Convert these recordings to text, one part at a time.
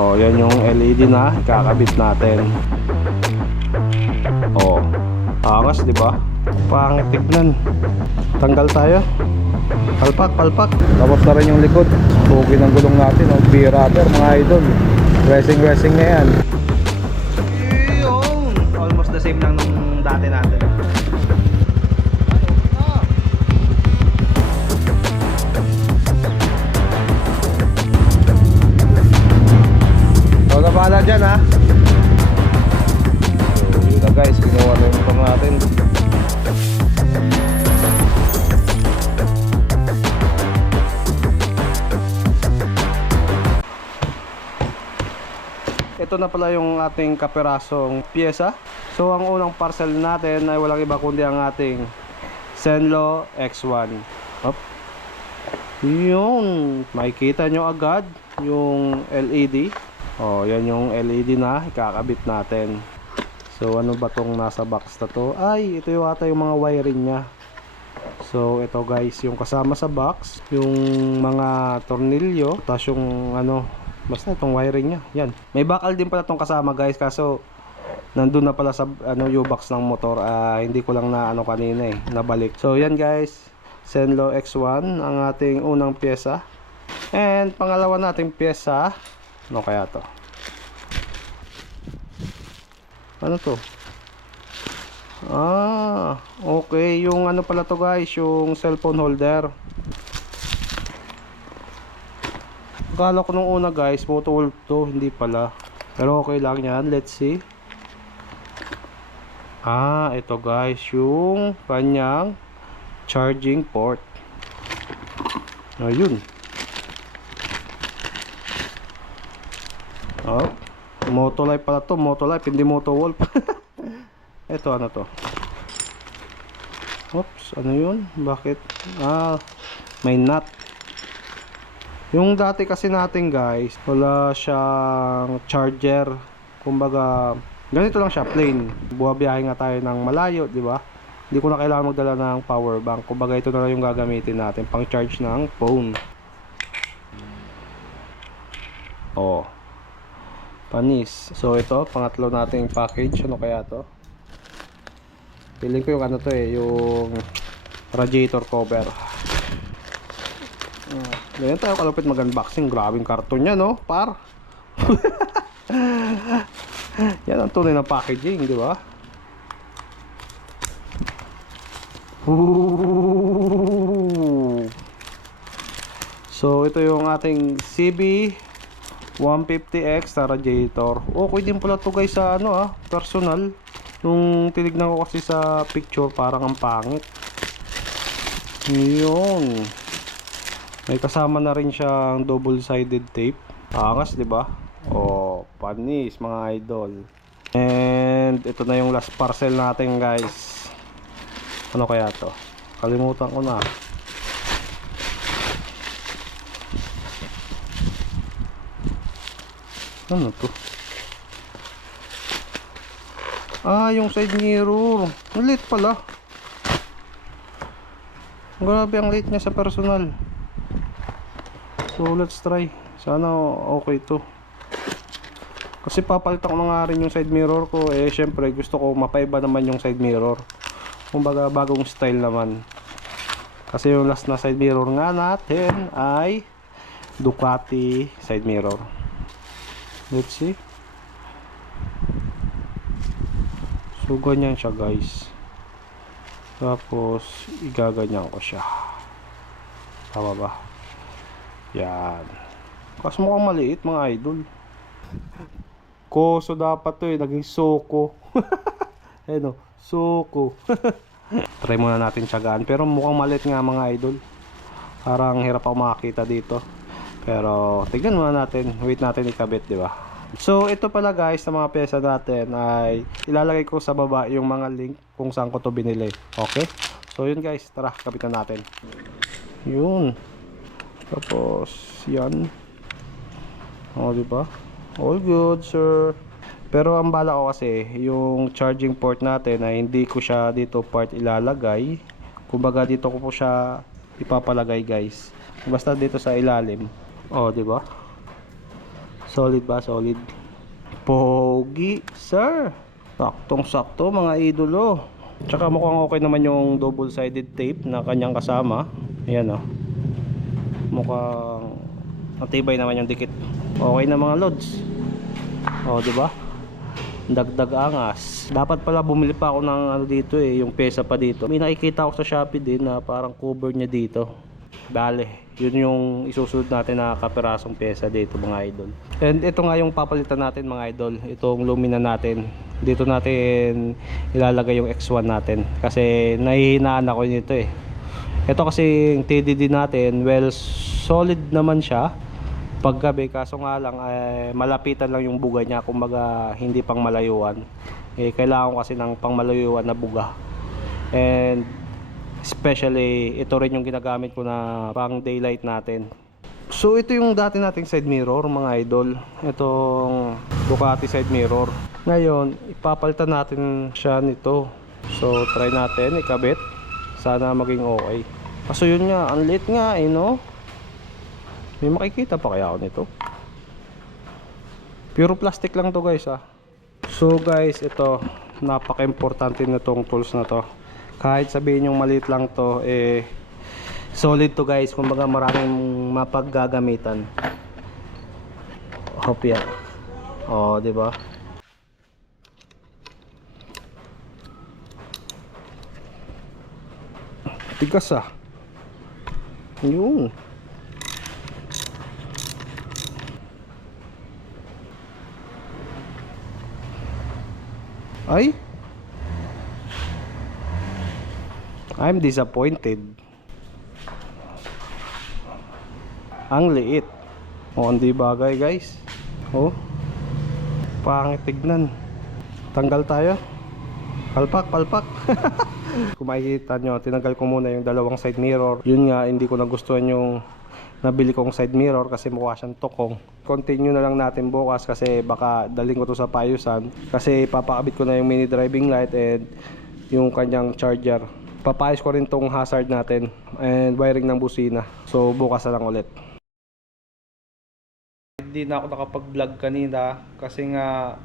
Oh, yan yung LED na kakabit natin. Oh, angas, di ba? Pangit tignan. Tanggal tayo. Palpak, palpak. Tapos na rin yung likod. Pugi ng gulong natin, oh. B-rubber, mga idol. Racing na yan. Yung almost the same lang nung dati natin. So, nabahala dyan, ha? So, yun na guys, ginawa na yung motor natin. Ito na pala yung ating kaperasong pyesa. So ang unang parcel natin ay walang iba kundi ang ating Zenlo X1. Up. Yun, makikita nyo agad yung LED. Oh, yan yung LED na ikakabit natin. So ano ba tong nasa box na to? Ay, ito yung ata yung mga wiring nya. So ito guys, yung kasama sa box, yung mga tornilyo, tapos yung ano, basta itong wiring nya. Yan. May bakal din pala itong kasama guys, kaso nandun na pala sa ano, U-box ng motor. Hindi ko lang na ano kanina nabalik. So yan guys, Zenlo X1 ang ating unang pyesa. And pangalawa nating pyesa, ano kaya to? Ano to? Okay, yung ano pala to guys, yung cellphone holder. Akala ko nung una guys, Motowolf to, hindi pala. Pero okay lang yan, let's see. Ito guys, yung kanyang charging port. Ayun. Motolife pala to, Motolife, hindi Motowolf. Ito, ano to? Oops, ano yun? Bakit? May nut. Yung dati kasi natin guys, wala siyang charger. Kumbaga, ganito lang siya, plain. Buhabiyahe nga tayo ng malayo, di ba? Hindi ko na kailangan magdala ng power bank. Kumbaga, ito na lang yung gagamitin natin pang charge ng phone. Oh. Panis. So ito, pangatlo nating package. Ano kaya to? Piling ko yung ano to yung radiator cover. Ganyan tayo kalupit mag-unboxing. Grabing karton niya, no? Par. Yan ang tunay na packaging, di ba? So ito yung ating CB 150X na radiator. Okay din pala to guys sa ano personal. Nung tinignan ko kasi sa picture, parang ang pangit. Yun. May kasama na rin siyang double-sided tape. Angas, di ba? Oh, panis mga idol. And ito na yung last parcel natin guys. Ano kaya to? Kalimutan ko na. Ano to? Yung side mirror. Ang liit pala. Grabe ang liit niya sa personal. So let's try. Sana okay to. Kasi papalitan ko na nga rin yung side mirror ko. Syempre gusto ko mapaiba naman yung side mirror. Kumbaga bagong style naman. Kasi yung last na side mirror nga natin ay Ducati side mirror. Let's see. So ganyan siya guys. Tapos igaganyan ko siya. Tama ba? Yan. Kasi mukhang maliit mga idol. Koso dapat to naging soko. Ayun soko. Try muna natin tiyagaan. Pero mukhang maliit nga mga idol. Parang hirap ako makakita dito. Pero tignan muna natin. Wait natin ikabit, di ba? So ito pala guys, sa mga pyesa natin ay ilalagay ko sa baba yung mga link kung saan ko to binili. Okay? So yun guys, tara kabitan natin. Yun. Tapos yan. Di ba? All good, sir. Pero ang bala ko kasi, yung charging port natin ay hindi ko siya dito part ilalagay. Kumbaga dito ko po siya ipapalagay guys. Basta dito sa ilalim. Di ba? Solid ba? Solid. Pogi, sir. Saktong-sakto mga idolo. Tsaka mukhang okay naman yung double-sided tape na kanyang kasama. Ayan oh. Mukhang matibay naman yung dikit. Okay na mga lods. Oh, di ba? Dagdag angas. Dapat pala bumili pa ako ng ano dito eh, yung pesa pa dito. May nakikita ako sa Shopee din na parang cover niya dito. Bale, yun yung isusunod natin na kaperasong pesa dito mga idol. And ito nga yung papalitan natin mga idol. Itong lumina natin. Dito natin ilalagay yung X1 natin. Kasi nahihinaan ako nito eh. Ito kasi yung TDD natin, well solid naman siya paggabi, kaso nga lang malapitan lang yung buga niya, kumbaga hindi pang malayuan. Kailangan ko kasi ng pang malayuan na buga. And especially ito rin yung ginagamit ko na pang daylight natin. So ito yung dati nating side mirror mga idol. Itong Ducati side mirror. Ngayon ipapalitan natin siya nito. So try natin ikabit. Sana maging okay. Kaso yun nga, ang liit nga eh no. May makikita pa kaya ako nito. Pure plastic lang to guys ah. So guys, ito napaka-importante na tong tools na to. Kahit sabihin yung maliit lang to eh solid to guys, kumbaga maraming mapaggagamitan. Hope yan. Oh, di ba? Tigas ah. Yun. Ay, I'm disappointed. Ang liit. O, hindi bagay guys. Oh, pangit tignan. Tanggal tayo. Palpak, palpak. Kung makikita nyo, tinanggal ko muna yung dalawang side mirror. Yun nga, hindi ko nagustuhan yung nabili kong side mirror kasi mukha siyang tokong. Continue na lang natin bukas kasi baka daling ko to sa payusan. Kasi papakabit ko na yung mini driving light and yung kanyang charger. Papayos ko rin tong hazard natin and wiring ng busina. So bukas na lang ulit. Hindi na ako nakapag-vlog kanina kasi nga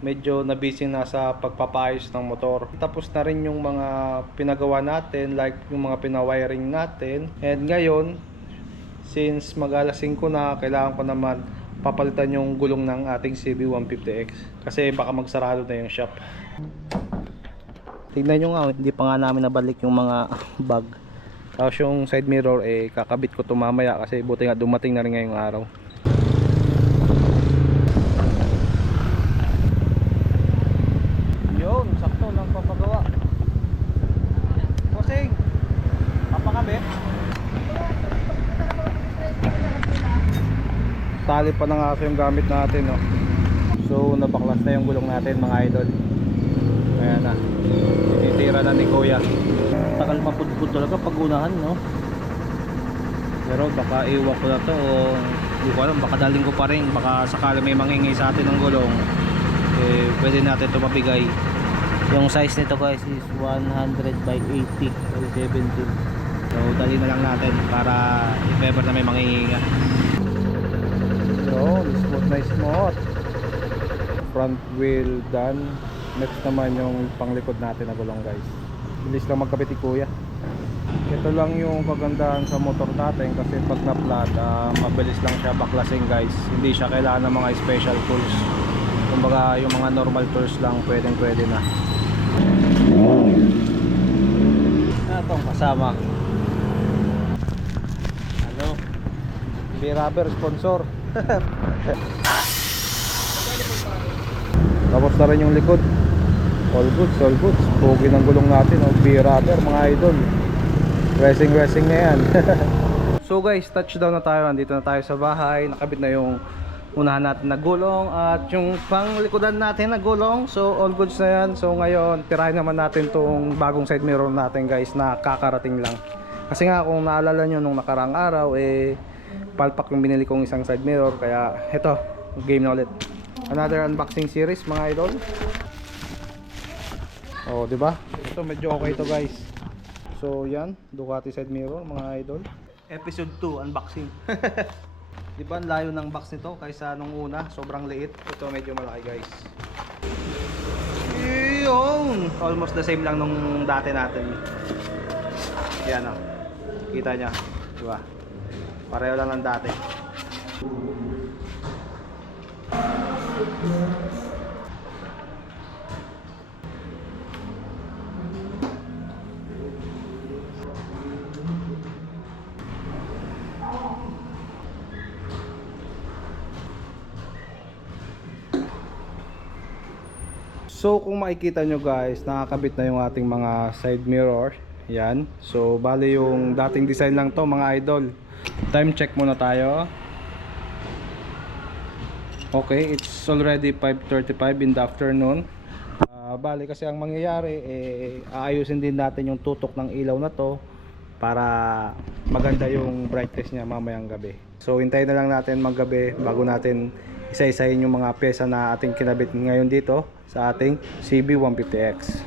medyo na-busy na sa pagpapayos ng motor. Tapos na rin yung mga pinagawa natin, like yung mga pinawiring natin. And ngayon, since mag-alas 5 na, kailangan ko naman papalitan yung gulong ng ating CB150X kasi baka magsarado na yung shop. Tignan nyo nga, hindi pa nga namin nabalik yung mga bag. Tapos yung side mirror eh kakabit ko to mamaya kasi buti nga dumating na rin ngayong araw. Yun, sakto lang papagawa. Posing, papakabit. Tali pa ng aso yung gamit natin no? So nabaklas na yung gulong natin mga idol. Ayan na, tinitira na ni kuya. Takal mapudpud talaga pag unahan no? Pero baka iwan ko na to o hindi ko alam, baka daling ko pa rin. Baka sakali may mangingay sa atin ng gulong eh, pwede natin ito mabigay. Yung size nito guys is 100 by 80 by 17. So dali na lang natin para if ever na may manginginga. So, smooth na smooth. Front wheel done. Next naman yung panglikod natin na gulong guys. Bilis lang magkabit ni kuya. Ito lang yung kagandahan sa motor natin kasi pag na-flat, mabilis lang siya baklasin guys. Hindi siya kailangan ng mga special tools. Kumbaga yung mga normal tools lang pwede na. Itong kasama. Ano? B-Rubber sponsor. Tapos na rin yung likod. All goods, all goods. Pogi ng gulong natin, oh. B-Rubber mga idol. Racing na yan. So guys, touchdown na tayo. Andito na tayo sa bahay. Nakabit na yung unahan natin na gulong at yung panglikodan natin na gulong. So all goods na yan. So ngayon, tirahin naman natin tong bagong side mirror natin guys na kakarating lang. Kasi nga kung naalala nyo nung nakarang araw palpak yung binili kong isang side mirror, kaya eto, game na ulit. Another unboxing series mga idol. Oh, di ba? Ito medyo okay to guys. So yan, Ducati side mirror mga idol. Episode 2 unboxing. Di ba ang layo ng box nito kaysa nung una? Sobrang liit. Ito medyo malaki guys. Yun! Almost the same lang nung dati natin. Yan o. Kita nyo. Diba? Pareho lang ng dati. So kung makikita nyo guys, nakakabit na yung ating mga side mirror. Yan. So bali yung dating design lang to mga idol. Time check muna tayo. Okay, it's already 5:35 in the afternoon. Bali kasi ang mangyayari aayusin din natin yung tutok ng ilaw na to para maganda yung brightness niya mamayang gabi. So hintayin na lang natin maggabi bago natin isa-isahin yung mga pyesa na ating kinabit ngayon dito sa ating CB150X.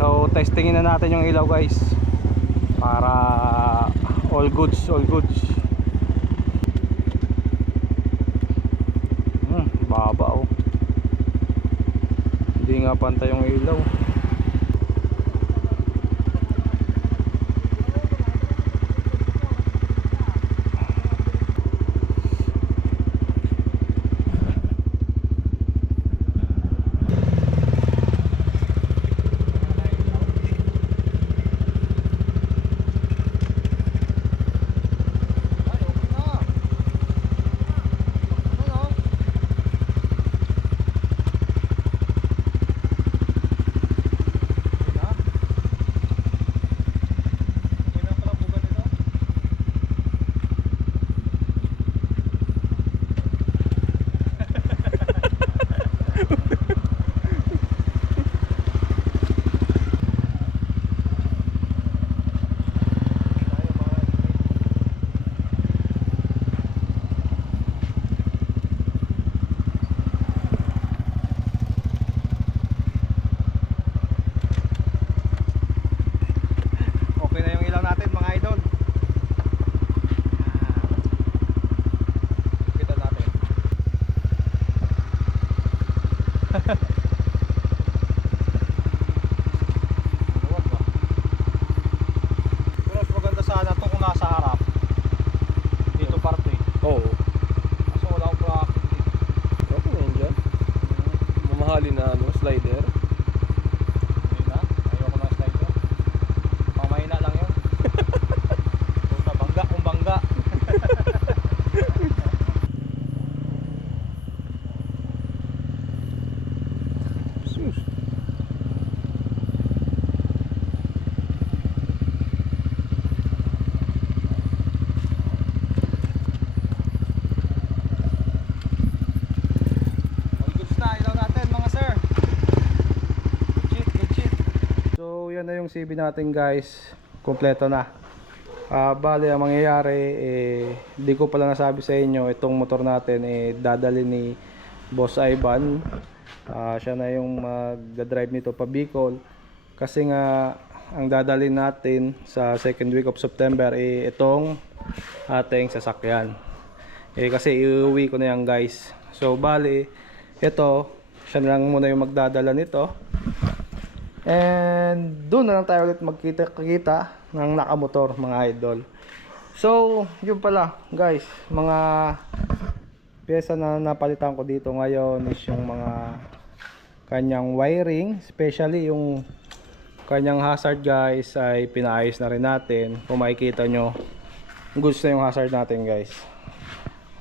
So testingin na natin yung ilaw guys para all goods, all goods. Baba oh. Hindi nga pantay yung ilaw. Slider. Hindi na, ayoko ng slider. Mamahina lang yun. Puta, bangga kung bangga. Sus. Yan na yung CB natin guys, kompleto na. Bali ang mangyayari di ko pala nasabi sa inyo, itong motor natin dadali ni Boss Ivan. Siya na yung magdadrive nito pa Bicol kasi nga ang dadali natin sa second week of September itong ating sasakyan kasi iuwi ko na yan guys. So bali ito siya na lang muna yung magdadala nito. And doon na lang tayo ulit magkita-kita ng nakamotor mga idol. So yun pala guys, mga pyesa na napalitan ko dito ngayon is yung mga kanyang wiring, especially yung kanyang hazard guys ay pinaayos na rin natin. Kung makikita nyo, goods na yung hazard natin guys.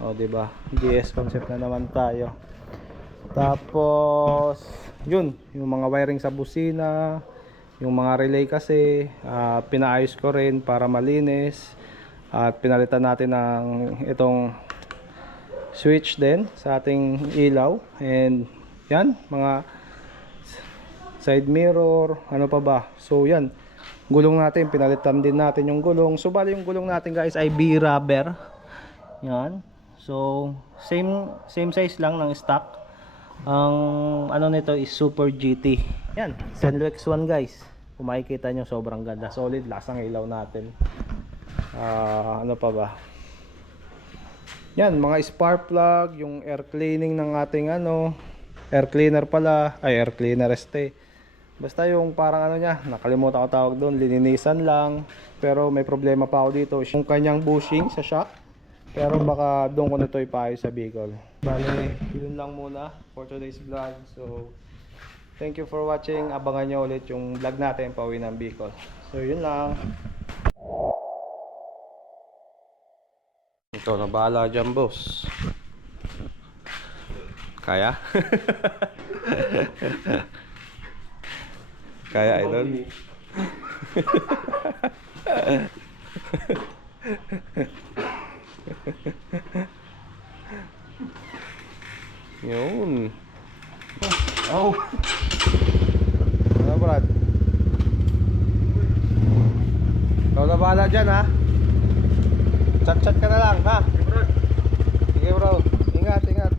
O diba, GS concept na naman tayo. Tapos yun, yung mga wiring sa busina, yung mga relay kasi pinaayos ko rin para malinis. At pinalitan natin ng itong switch din sa ating ilaw. And yan, mga side mirror, ano pa ba. So yan, gulong natin, pinalitan din natin yung gulong. So bali yung gulong natin guys ay B-rubber. Yan. So same size lang ng stock. Ang ano nito is Super GT. Yan, Zenlo X1 guys. Kung makikita nyo, sobrang ganda. Solid, lasang ilaw natin. Ano pa ba? Yan, mga spark plug, yung air cleaning ng ating air cleaner pala, ay air cleaner este. Basta yung parang niya, nakalimutan ko tawag doon, lininisan lang. Pero may problema pa ako dito, yung kanyang bushing sa shock. Pero baka doon ko nito ipaayos sa Bicol. Bale, yun lang muna for today's vlog. So, thank you for watching. Abangan nyo ulit yung vlog natin pauwi ng Bicol. So, yun lang. Ikaw na bahala dyan, boss. Kaya? Kaya, idol? Yun. Oh. Ano, Brad? Ikaw na bahala dyan, ha? Chat-chat ka na lang, ha? Sige, bro. Ingat, ingat.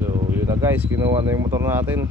So, yun na guys. Kinuha na yung motor natin.